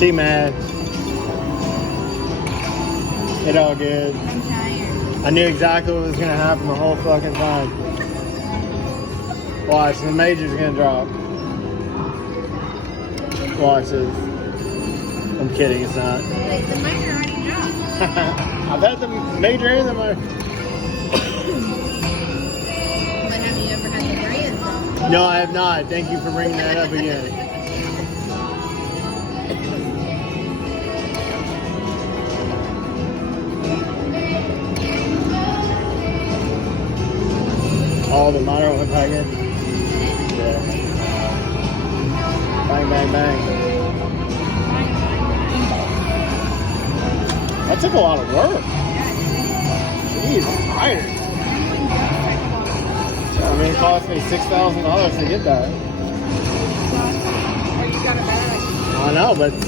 She mad. It all good. I'm tired. I knew exactly what was gonna happen the whole fucking time. Watch, the major's gonna drop. Watch this. I'm kidding, it's not. Wait, the major already dropped. I've had the major and the minor. But have you ever had the grand drop? No, I have not. Thank you for bringing that up again. All the minor went back in. Yeah. Bang, bang, bang. That took a lot of work. Jeez, I'm tired. I mean, it cost me $6,000 to get that. Or you got a bag. I know, but